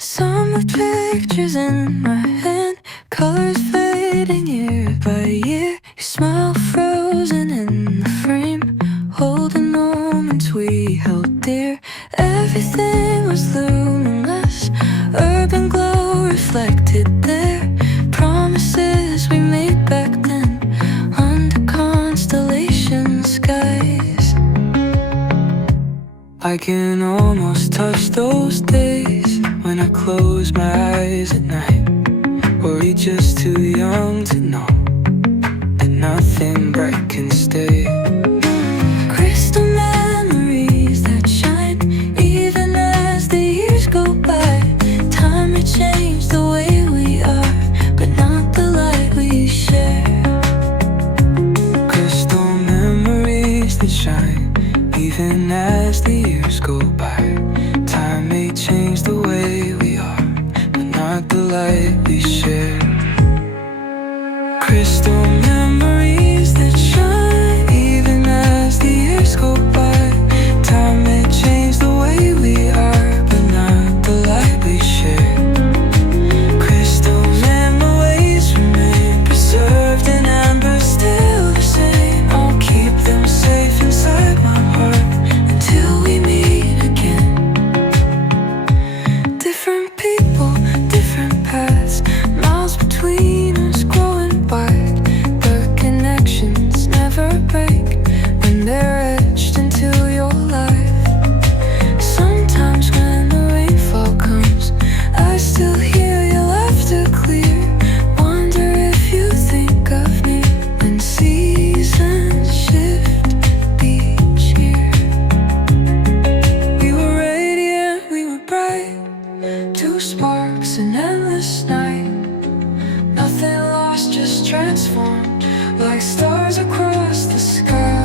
Summer pictures in my hand, colors fading year by year. Your smile frozen in the frame, holding moments we held dear. Everything was luminous, urban glow reflected there. Promises we made back then, under constellation skies. I can almost touch those days when I close my eyes at night. Were we just too young to know that nothing bright can stay? Crystal memories that shine even as the years go by. Time may change the way we are, but not the light we share. Crystal memories that shine even as the years go by. Time may change the way we are, but not the light we share. Crystal memories that shine even as the years go by. Time may change the way we are, but not the light we share. Crystal memories remain preserved in amber, still the same. I'll keep them safe inside my heart until we meet again. Different people, different paths, miles between us growing wide. The connections never break when they're etched into your life. Sometimes when the rainfall comes, I still hear your laughter clear. Wonder if you think of me when seasons shift each year. We were radiant, we were bright, two sparks, an endless night. Nothing lost, just transformed, like stars across the sky.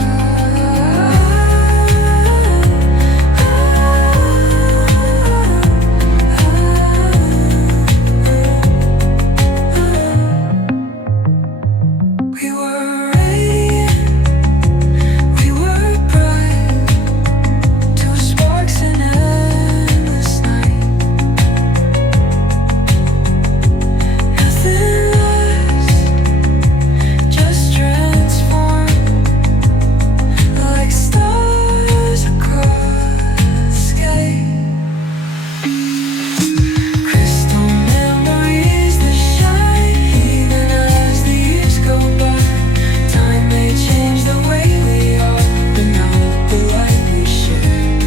We were radiant, we were bright, two sparks, an endless night. Nothing lost, just transformed, like stars across the sky. Crystal memories that shine even as the years go by. Time may change the way we are, but not the light we share.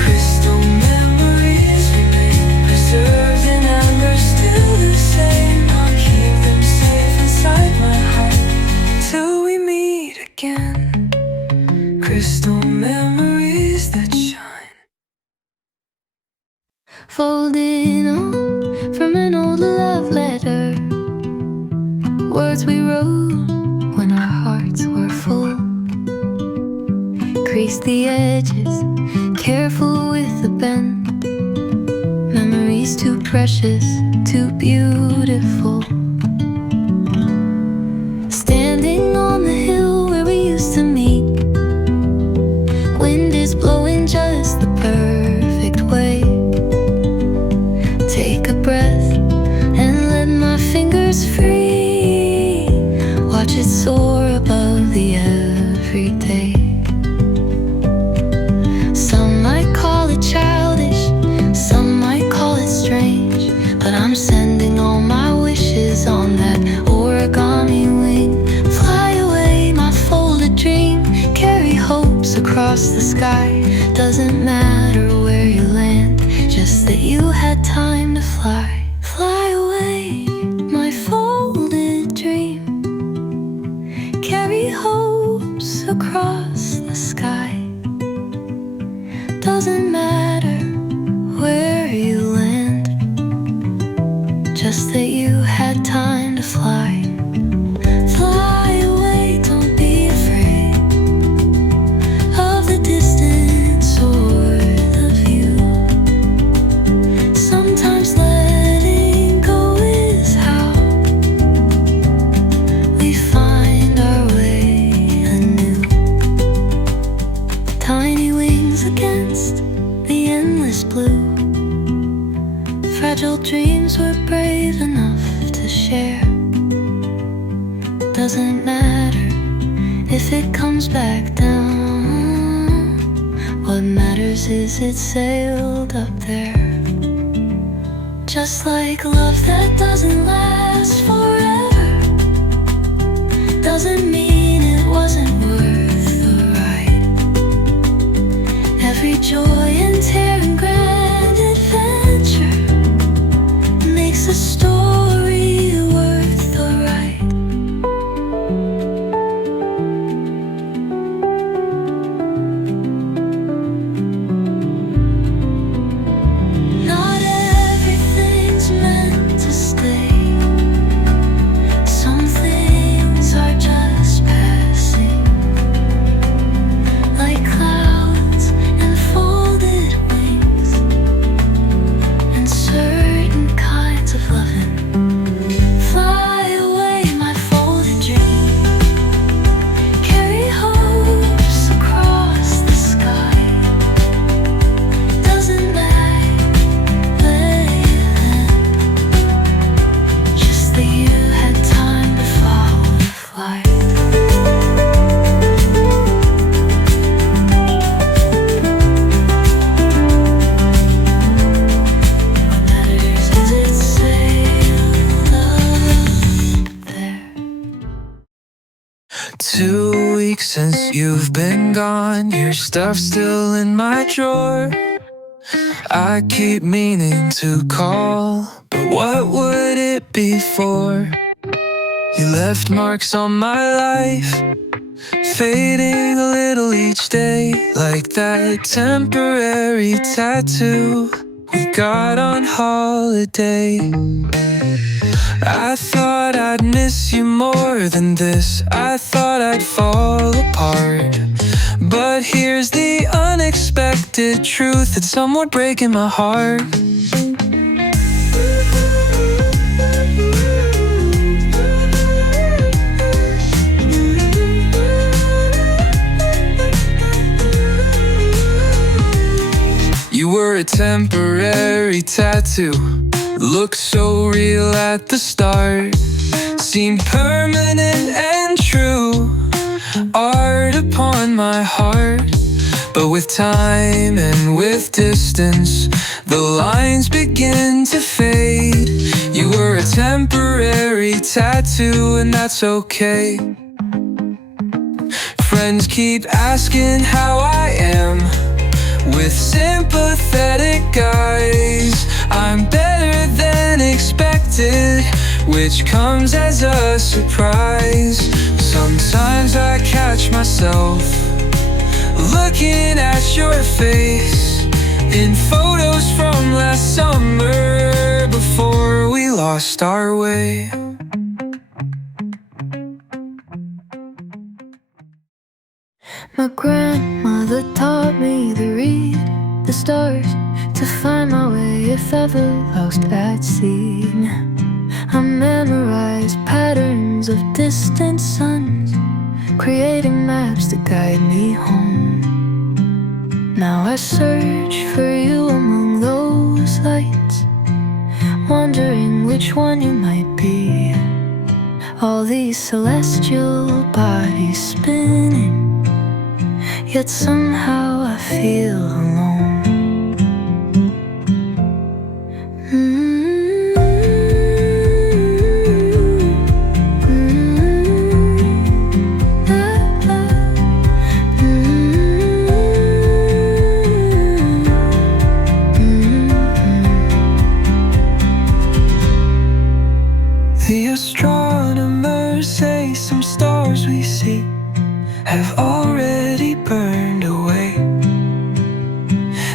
Crystal memories remain preserved in amber, still the same. I'll keep them safe inside my heart till we meet again. Crystal memories that shine. Folding on from an old love letter, words we wrote when our hearts were full. Crease the edges, careful with the bend. Memories too precious, too beautiful. Standing on the hill where we used to meet, wind is blowing just the perfect way. Take a breath and let my fingers free. Watch it soar above the everyday. Some might call it childish, some might call it strange, but I'm sending all my wishes on that origami wing. Fly away, my folded dream, carry hopes across the sky. Doesn't matter where you land, just that you had time to fly. Fly away, my folded dream, carry hopes across the sky. Doesn't matter where you land, just that you had time to fly. Fly away, don't be afraid of the distance or the view. Sometimes letting go is how we find our way anew. Tiny wings against the endless blue, fragile dreams we're brave enough to share. Doesn't matter if it comes back down. What matters is it sailed up there. Just like love that doesn't last forever doesn't mean it wasn't worth the ride. Every joy and tear and grand adventure makes a story worth the ride. Not everything's meant to stay. Some things are just passing, like clouds and folded wings, and certain kinds of loving. Fly away, my folded dream. Carry hopes across the sky. Doesn't matter then, just that you had time to follow the flight. What matters is it sailed up there. 2 weeks since you've been gone, your stuff's still in my drawer. I keep meaning to call, but what would it be for? You left marks on my life, fading a little each day, like that temporary tattoo we got on holiday. I thought I'd miss you more than this. I thought I'd fall apart, but here's the unexpected truth. It's somewhat breaking my heart. You were a temporary tattoo, looked so real at the start, seemed permanent and true, art upon my heart. But with time and with distance, the lines begin to fade. You were a temporary tattoo, and that's okay. Friends keep asking how I am, with sympathetic eyes. I'm better than expected, which comes as a surprise. Sometimes I catch myself looking at your face in photos from last summer, before we lost our way. My grandmother taught me to read the stars, to find my way if ever lost at sea. I memorized patterns of distant suns, creating maps to guide me home. Now I search for you among those lights, wondering which one you might be. All these celestial bodies spinning, yet somehow I feel alone. The astronomers say some stars we see have already burned away.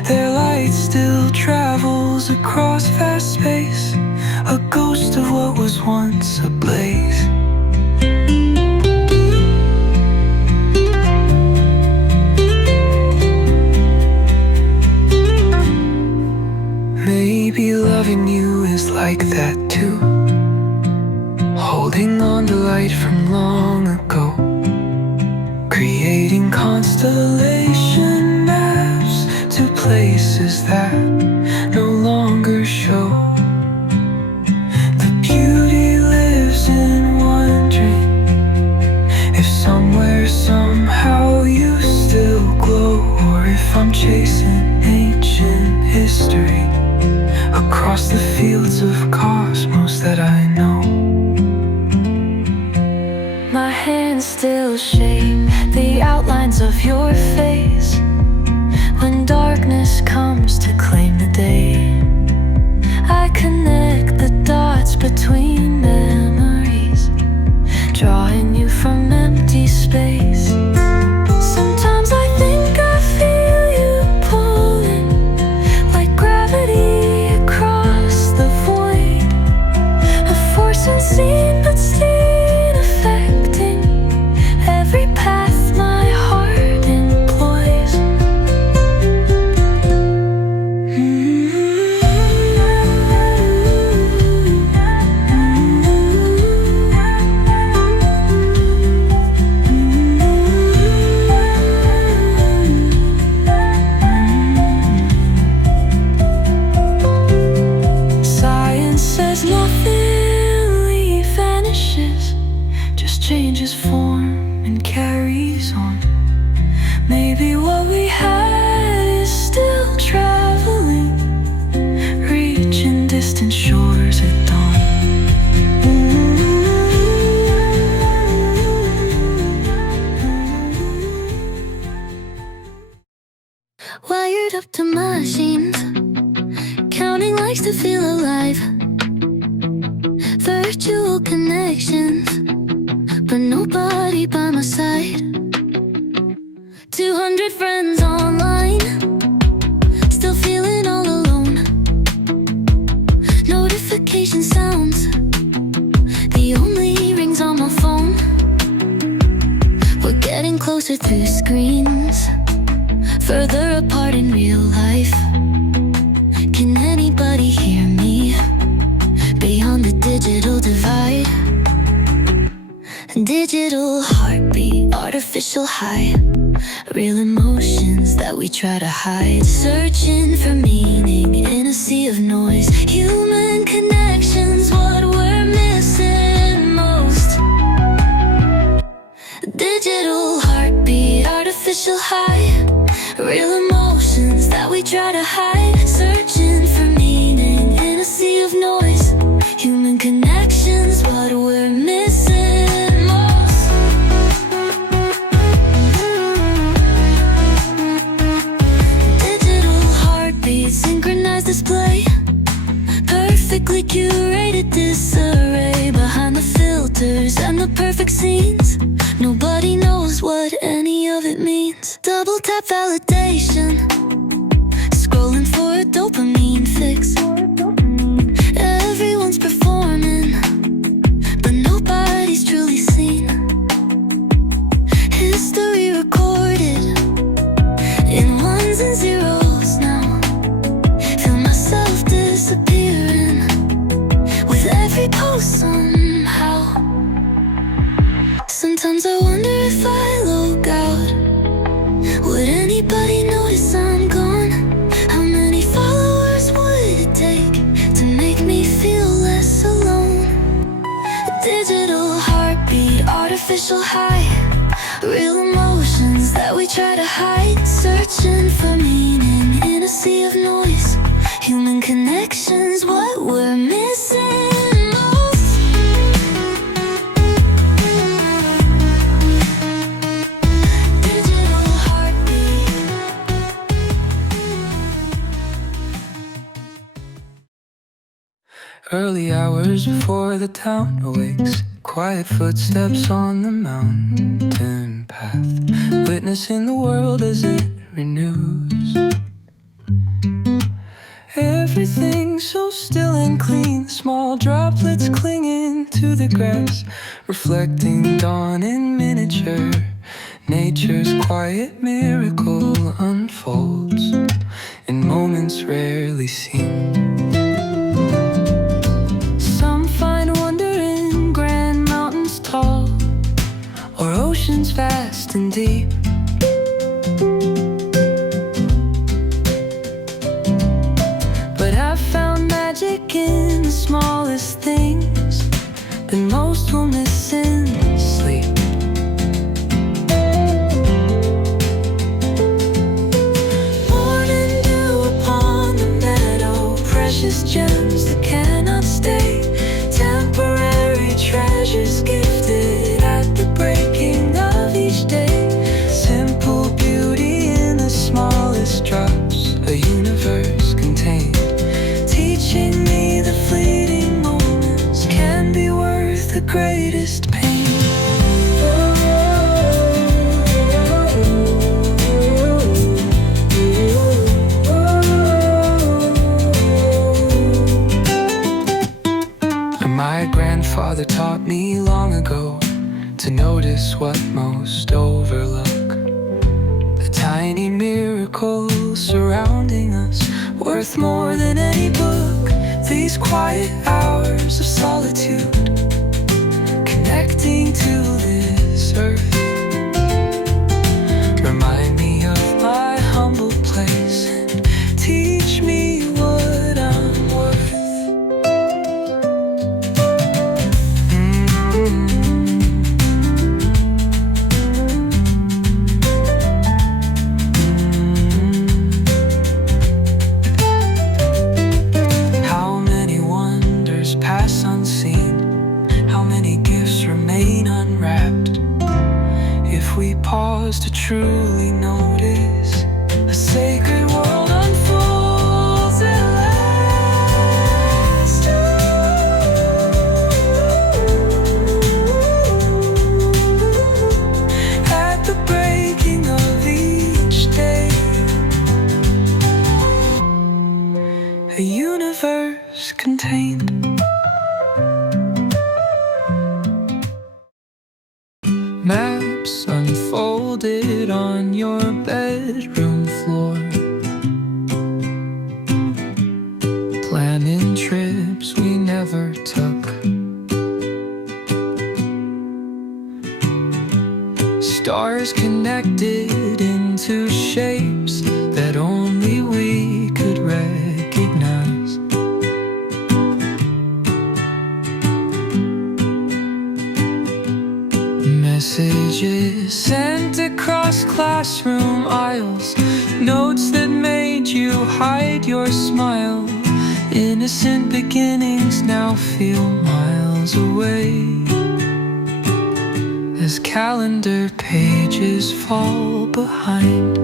Their light still travels across vast space, a ghost of what was once ablaze. Maybe loving you is like that too, holding on to light from long ago, creating constellation maps to places that no longer show. fields of cosmos that I know. My hands still shake the outlines of your face when darkness comes to claim the day. I connect the dots between memories, drawing you from empty space. Sometimes I think I feel you pulling like gravity across the void, a force unseen but seen, affecting every path my heart employs. Science says nothing really vanishes, just changes form and carries on. Maybe what we had is still traveling, reaching distant shores at dawn. Wired up to machines, counting likes to feel alive. Virtual connections, but nobody by my side. 200 friends online, still feeling all alone. Notification sounds, the only rings on my phone. We're getting closer through screens, further apart in real life. Can anybody hear me beyond the digital divide? Digital heartbeat, artificial high, real emotions that we try to hide. Searching for meaning in a sea of noise. Human connections, what we're missing most. Digital heartbeat, artificial high, real emotions that we try to hide. Searching for meaning in a sea of noise. Human connections, what we're missing most. Digital heartbeat, synchronized display, perfectly curated disarray. Behind the filters and the perfect scenes, nobody knows what any of it means. Double tap validation, scrolling for a dopamine fix. Everyone's performing, but nobody's truly seen. History recorded in ones and zeros now. Feel myself disappearing with every post somehow. Sometimes I wonder if I log out, would anybody notice I'm gone? How many followers would it take to make me feel less alone? Digital heartbeat, artificial high, real emotions that we try to hide. Searching for meaning in a sea of noise. Human connections, what we're missing most. Digital heartbeat. Early hours before the town awakes, quiet footsteps on the mountain path, witnessing the world as it renews. Everything's so still and clean, small droplets clinging to the grass, reflecting dawn in miniature. Nature's quiet miracle unfolds in moments rarely seen. Some find wonder in grand mountains tall, or oceans vast and deep. But I've found magic in the smallest things that most will miss in sleep. Morning dew upon the meadow, precious gems that can greatest pain. My grandfather taught me long ago to notice what most overlook. The tiny miracles surrounding us, worth more than any book. These quiet hours of solitude, connecting to this earth, remind me of my humble place and teach me what I'm worth. How many wonders pass unseen? How many gifts remain unwrapped? If we pause to truly notice, a sacred world unfolds at last. At the breaking of each day, a universe contained. Maps unfolded on your bedroom floor, planning trips we never took, stars connected into shapes that only we could recognize. Messages sent across classroom aisles, notes that made you hide your smile. Innocent beginnings now feel miles away as calendar pages fall behind.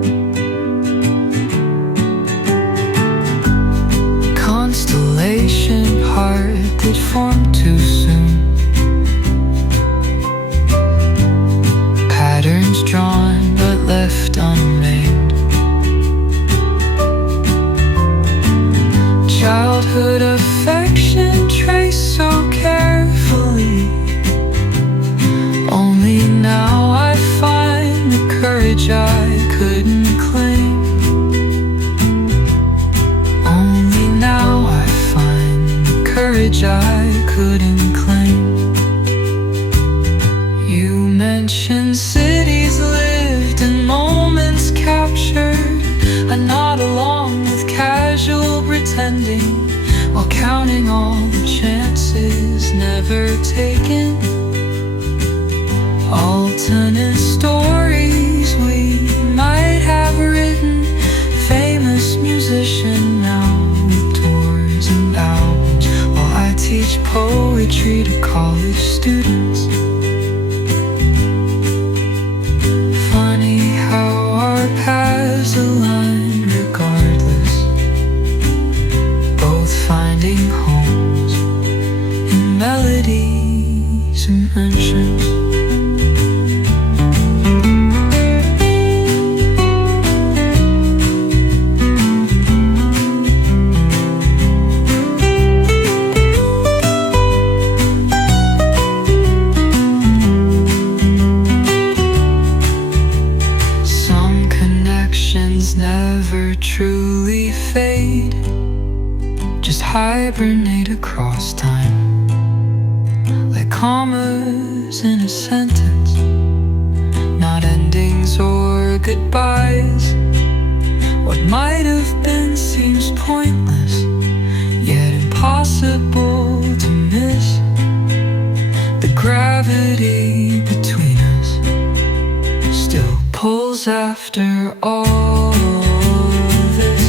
Constellation heart that formed too soon, patterns drawn but left unmade. Childhood affection traced so carefully. Only now I find the courage I couldn't claim. Only now I find the courage I couldn't claim. You mentioned cities lived and moments captured. A nod along with casual pretending, while counting all the chances never taken. Alternate stories we might have written. Famous musician now with tours and albums, while I teach poetry to college students. Funny how our paths align regardless, both finding homes in melodies and mentions. Never truly fade, just hibernate across time, like commas in a sentence, not endings or goodbyes. What might have been seems pointless, yet impossible to miss. The gravity between us still pulls after all this.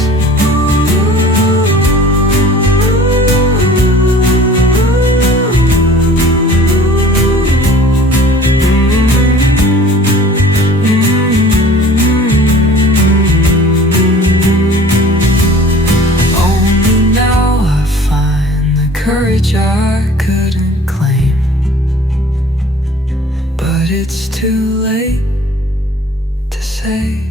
Only now I find the courage I couldn't claim. it's too late to say.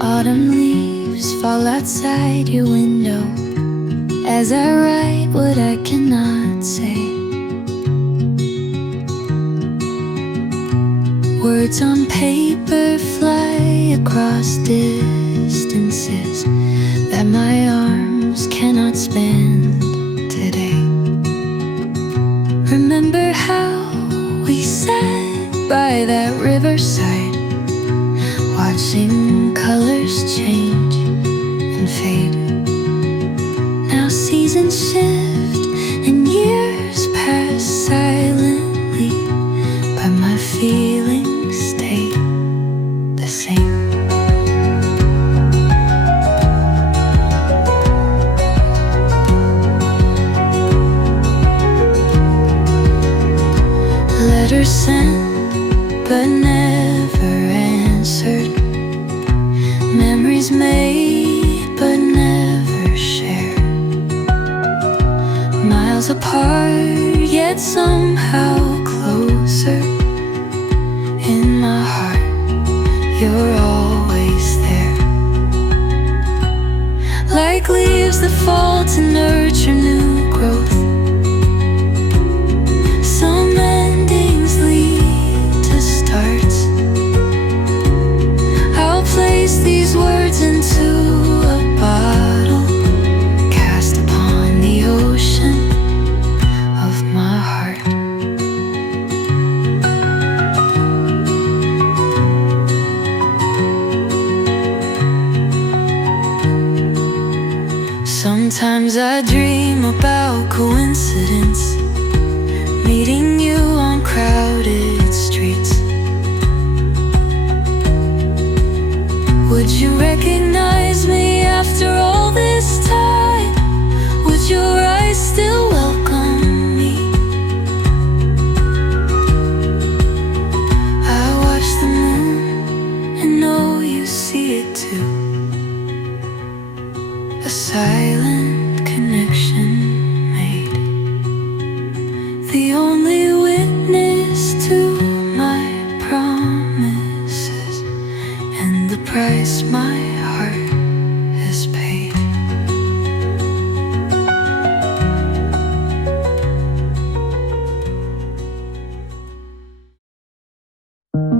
Autumn leaves fall outside your window as I write what I cannot say. Words on paper fly across distances that my arms cannot span today. Remember how we sat by that riverside, watching colors change and fade. Now seasons shift and years pass silently, but my feelings stay the same. Letters sent but never answered, memories made but never shared. Miles apart yet somehow closer. In my heart you're always there, like leaves that fall to nurture new growth. Some endings lead to starts. I'll place these words into a bottle, cast upon the ocean of my heart. Sometimes I dream about coincidence, meeting you on crowded streets. Would you recognize me after all this time? Would your eyes still welcome me? I watch the moon and know you see it too. A silent connection made, the only witness to my promises and the price my heart has paid.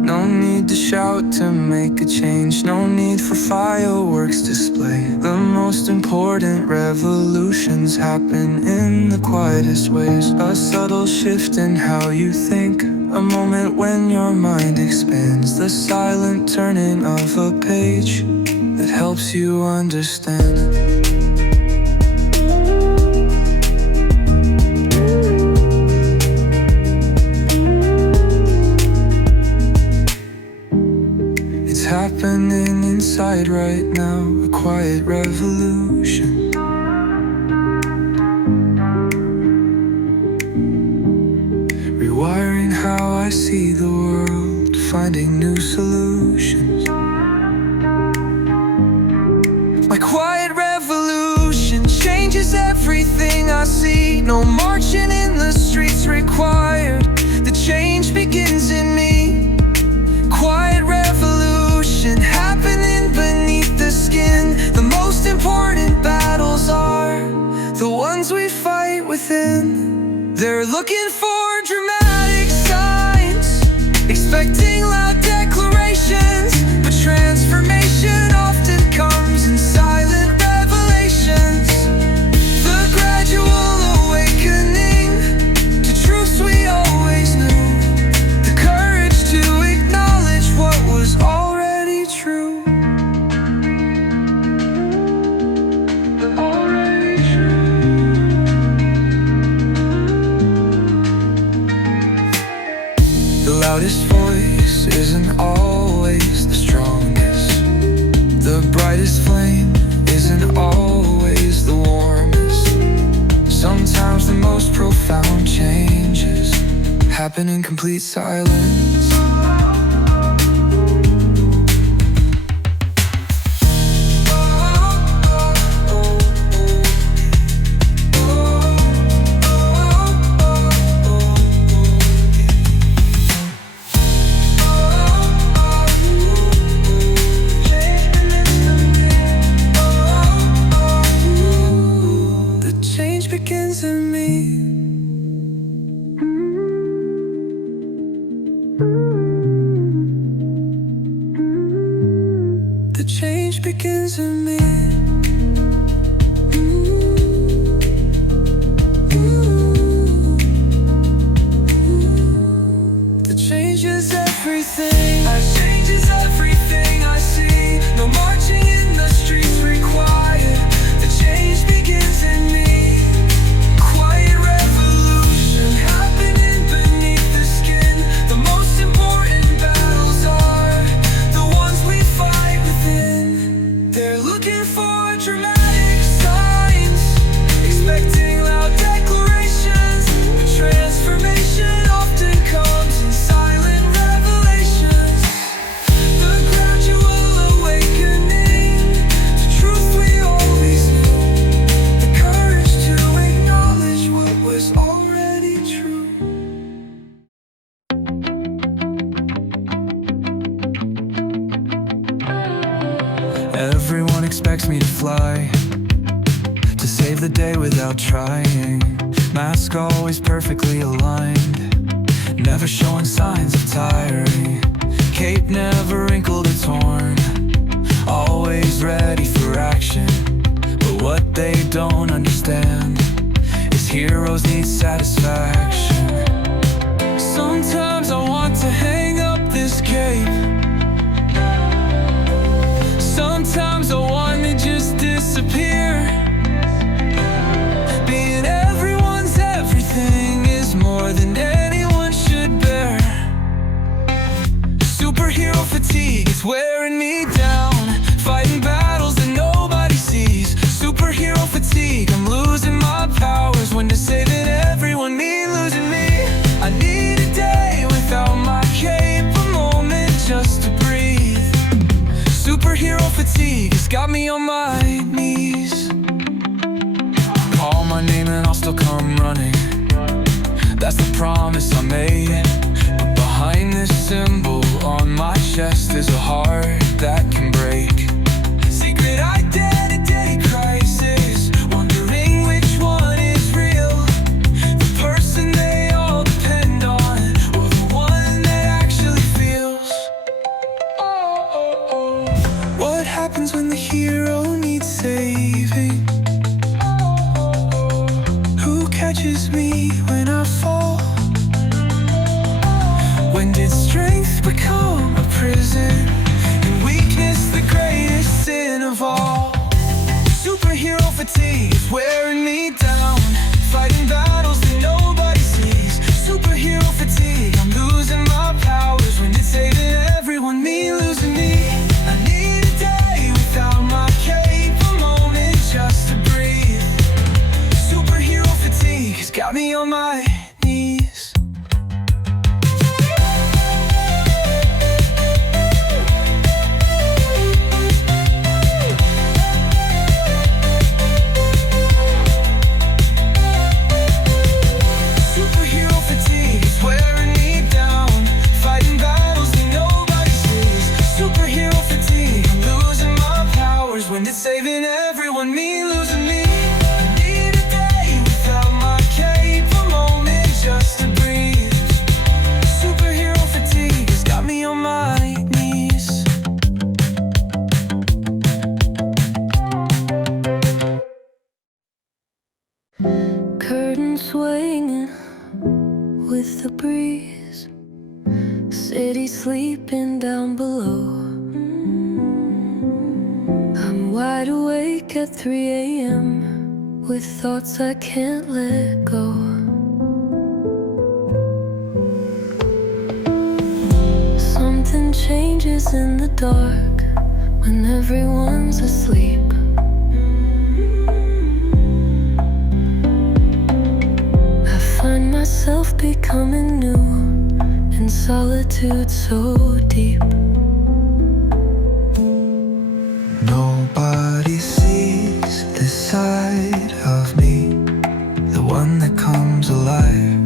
No need to shout to make a change, no need for fireworks display. The most important revolutions happen in the quietest ways. A subtle shift in how you think, a moment when your mind expands. The silent turning of a page that helps you understand. It's happening inside right now, a quiet revolution. Rewiring how I see the world, finding new solutions. My quiet revolution changes everything I see. No marching in the streets required, the change begins in me. Quiet revolution happening beneath the skin. The most important battles are the ones we fight within. They're looking for dramatic signs, expecting loud declarations, but transformation often comes in silent revelations. The gradual awakening to truths we always knew, the courage to acknowledge what was already true. Already true. The loudest voice isn't always the strongest. The brightest flame isn't always the warmest. Sometimes the most profound changes happen in complete silence. The change begins in me. The change is everything. Change is everything I see. No marching in the streets required. The change begins in me. Quiet revolution happening beneath the skin. The most important battles are the ones we fight within. They're looking for dramatic signs, expecting loud declarations. The transformation often comes in silent revelations. The gradual awakening to truth we always knew. The courage to acknowledge what was already true. Everyone expects me to fly, to save the day without trying. Mask always perfectly aligned, never showing signs of tiring. Cape never wrinkled or torn, always ready for action. But what they don't understand is heroes need satisfaction. Sometimes I want to hang up this cape. Sometimes I want to just disappear. Being everyone's everything is more than anyone should bear. Superhero fatigue is wearing me down, fighting battles that nobody sees. Superhero fatigue, I'm losing my powers. When to saving everyone mean losing me. I need a day without my cape, a moment just to breathe. Superhero fatigue has got me on my knees. Call my name and I'll still come running. That's the promise I made. But behind this symbol on my chest is a heart that can break. Secret identity crisis, wondering which one is real. The person they all depend on, or the one that actually feels. What happens when the hero needs saving? Who catches me when I fall? When did strength become a prison, and weakness the greatest sin of all? Superhero fatigue is wearing me down, fighting battles that nobody sees. Superhero fatigue, I'm losing my powers. When did saving everyone mean losing me? I need a day without my cape, a moment just to breathe. Superhero fatigue has got me on my knees. Superhero fatigue is wearing me down, fighting battles that nobody sees. Superhero fatigue, I'm losing my powers. When did saving everyone mean losing me? I need a day without my cape, a moment just to breathe. Superhero fatigue has got me on my knees. Curtains swinging with the breeze, city sleeping down below. I'm wide awake at 3 a.m. with thoughts I can't let go. Something changes in the dark when everyone's asleep. I find myself becoming new in solitude so deep. Nobody sees this side of me, the one that comes alive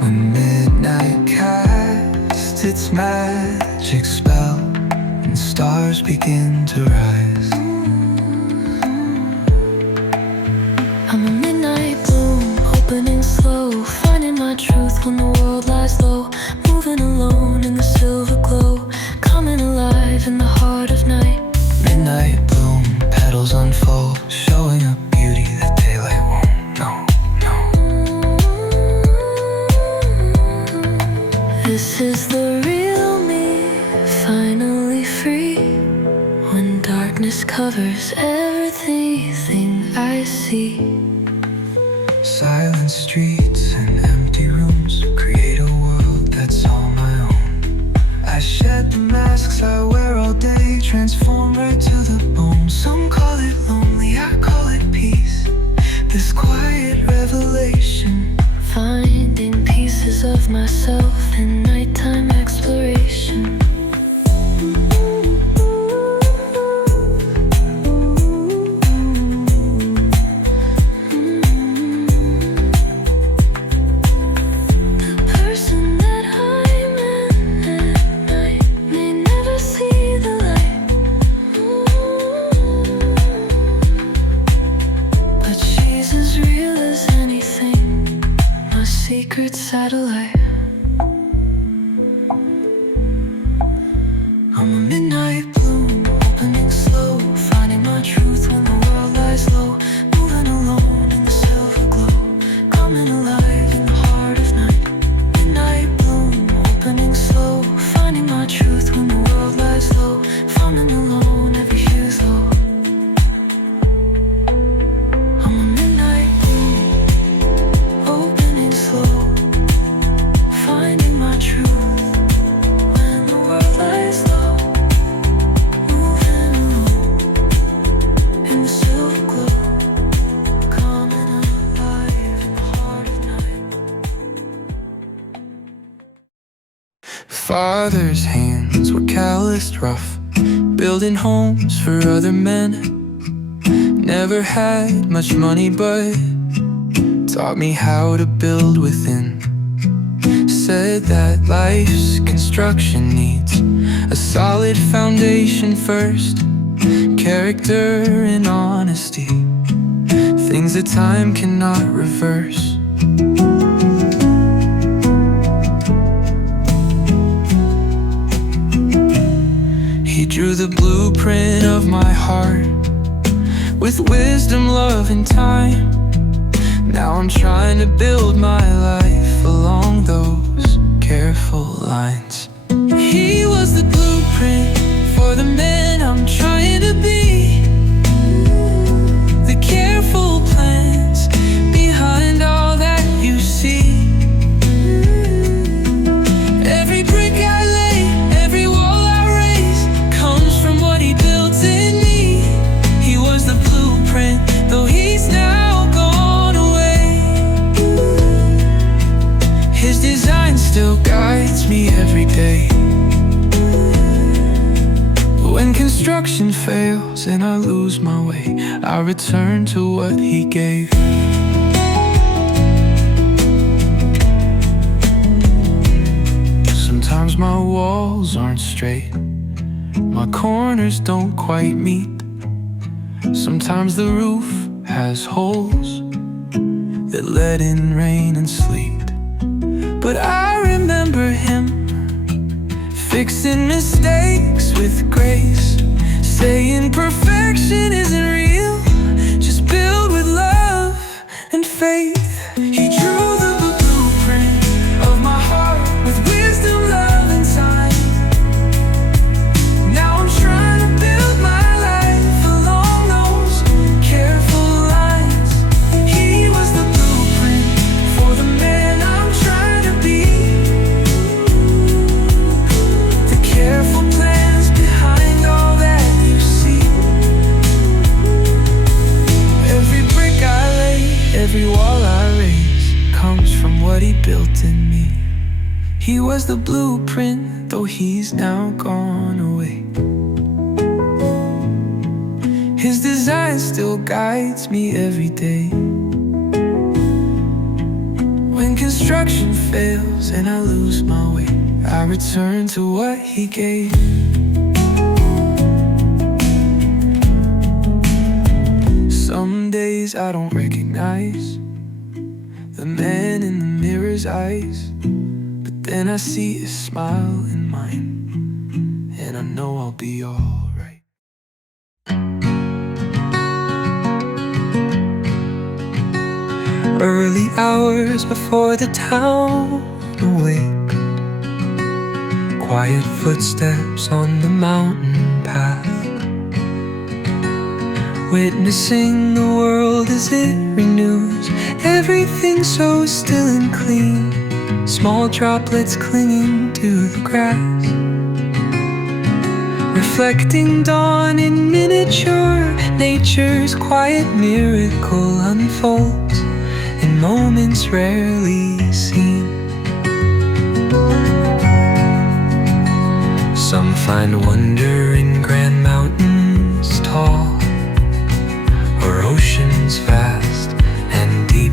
when midnight casts its magic spell and stars begin to rise. I'm a midnight bloom, opening slow, finding my truth when the world lies low, moving alone in the silver glow. Come This is the real me, finally free. When darkness covers everything I see. Silent streets and empty rooms create a world that's all my own. I shed the masks I wear all day, transform right to the bone. Some call it lonely, I call it peace. This quiet revelation, Finding pieces of myself in nighttime exploration. The person that I'm at night may never see the light. But she's as real as anything, my secret satellite. I'm a midnight bloom, opening slow, finding my truth when the world lies low. Moving alone in the silver glow, coming alive in the heart of night. Midnight bloom, opening slow, finding my truth when the world lies low. Falling alone, every hue's low. I'm a midnight bloom, opening slow, finding my truth when the world lies low. Moving alone in the silver glow, coming alive in the heart of night. father's hands were calloused rough, building homes for other men. Never had much money but taught me how to build within. Said that life's construction needs a solid foundation first, character and honesty, things that time cannot reverse. He drew the blueprint of my heart with wisdom, love, and time. Now I'm trying to build my life along those careful lines. He was the blueprint for the man I'm trying to be. The careful plans behind all that you see. Every brick I lay, every wall I raise comes from what he built in me. He was the blueprint, though he's now gone away. His design still guides me every day. When construction fails and I lose my way, I return to what he gave. Sometimes my walls aren't straight, my corners don't quite meet. Sometimes the roof has holes that let in rain and sleet. But I remember him fixing mistakes with grace, saying perfection isn't real, just build with love and faith. He drew the blueprint of my heart with wisdom, love, and time. Now I'm trying to build my life along those careful lines. He was the blueprint for the man I'm trying to be. The careful plans behind all that you see. Every brick I lay, every wall I raise comes from what he built in me. He was the blueprint, though he's now gone away. His design still guides me every day. When construction fails and I lose my way, I return to what he gave. Some days I don't recognize the man in the mirror's eyes, but then I see a smile in mine, and I know I'll be alright. Early hours before the town awaked, quiet footsteps on the mountain path, witnessing the world as it renews. Everything so still and clean, small droplets clinging to the grass, reflecting dawn in miniature. Nature's quiet miracle unfolds in moments rarely seen. Some find wonder in grand mountains tall, or oceans vast and deep.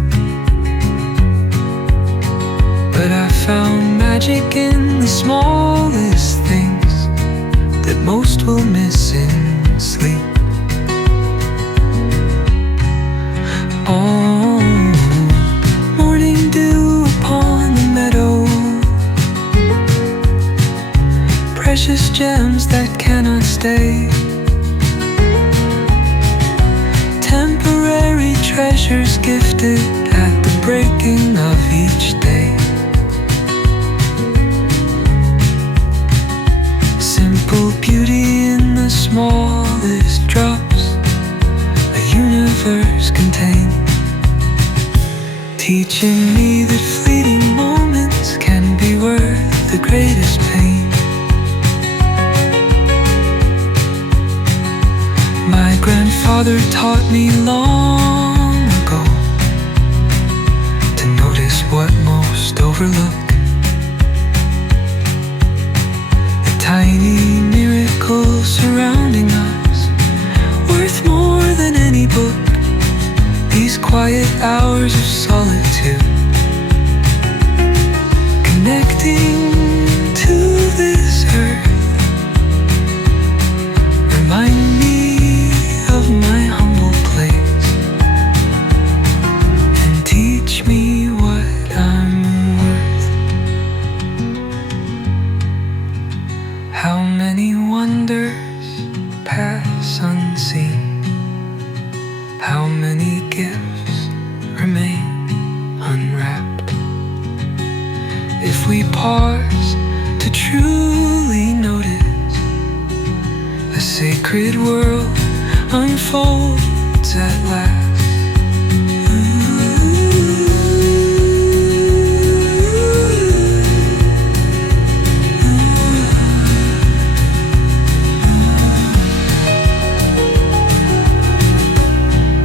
But I found magic in the smallest things that most will miss in sleep. Oh, morning dew upon the meadow, precious gems that cannot stay, temporary treasures gifted at the breaking of each day. Simple beauty in the smallest drops, a universe contained, teaching me that fleeting moments can be worth the greatest pain. My grandfather taught me long ago to notice what most overlook, the tiny miracles surrounding us, worth more than any book. These quiet hours of solitude, connecting to this earth, remind me of my humble place and teach me what I'm worth. How many wonders pass unseen, how many gifts remain unwrapped. If we pause to truly notice, a sacred world unfolds at last.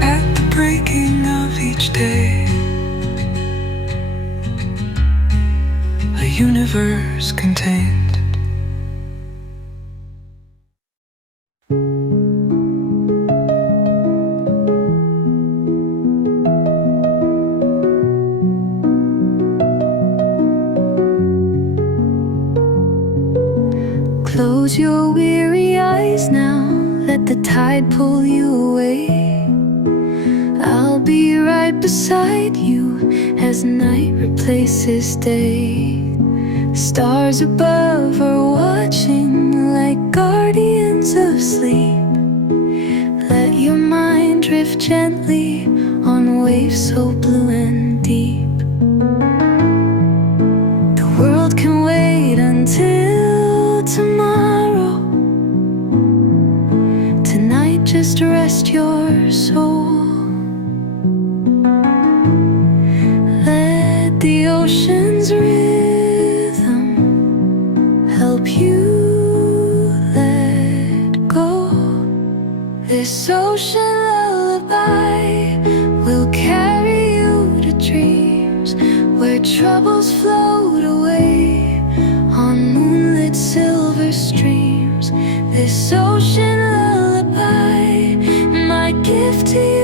At the breaking of each day, a universe contained. Close your weary eyes now, let the tide pull you away. I'll be right beside you as night replaces day. Stars above are watching like guardians of sleep. Let your mind drift gently on waves so blue and deep. The world can wait until tomorrow. Tonight just rest your soul. Let the ocean's rhythm help you let go. This ocean lullaby will carry you to dreams where troubles float away on moonlit silver streams. This ocean lullaby, my gift to you.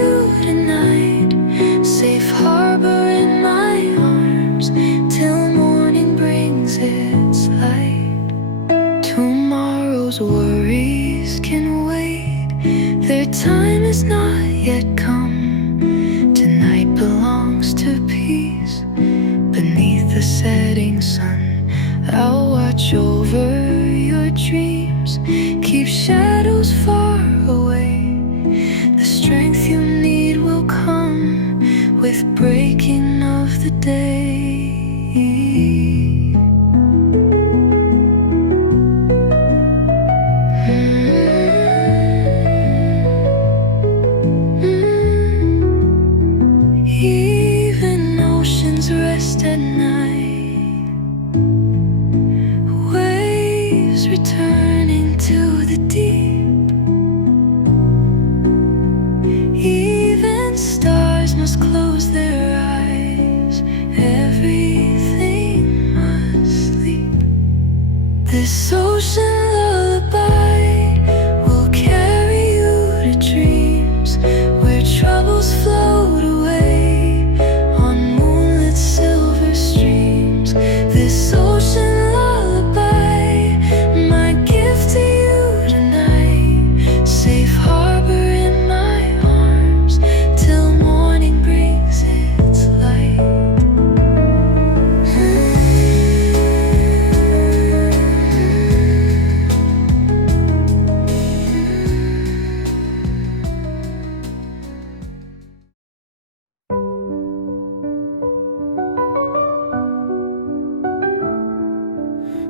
is returning to the deep. Even stars must close their eyes. Everything must sleep. This ocean lullaby will carry you to dreams where troubles float away on moonlit silver streams. This ocean lullaby, my gift to you tonight. Safe harbor in my arms till morning brings its light.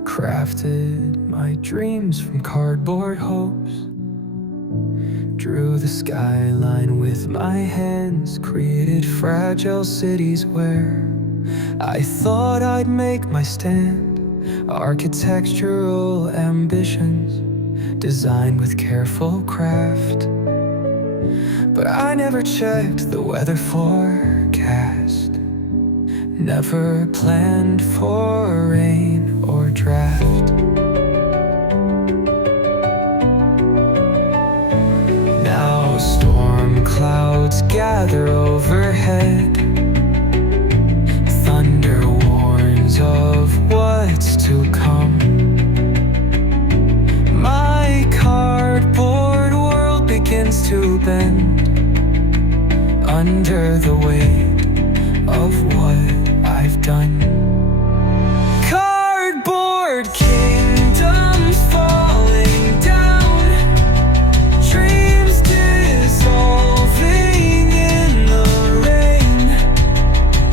Crafted my dreams from cardboard hopes. Drew the skyline with my hands. Created fragile cities where I thought I'd make my stand. Architectural ambitions designed with careful craft. But I never checked the weather forecast. Never planned for rain or draft. Now storm clouds gather overhead. Thunder warns of what's to come. My cardboard world begins to bend under the weight of what I've done. Cardboard kingdoms falling down. Dreams dissolving in the rain.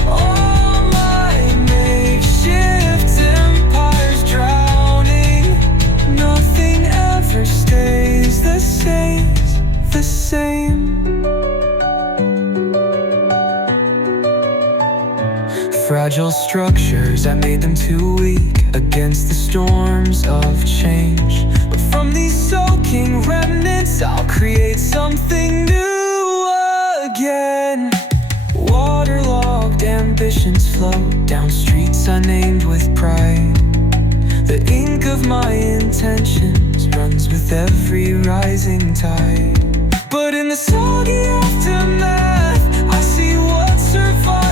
All my makeshift empires drowning. Nothing ever stays the same. Fragile structures, I made them too weak against the storms of change. But from these soaking remnants, I'll create something new again. Waterlogged ambitions float down streets unnamed with pride. The ink of my intentions runs with every rising tide. But in the soggy aftermath, I see what survived.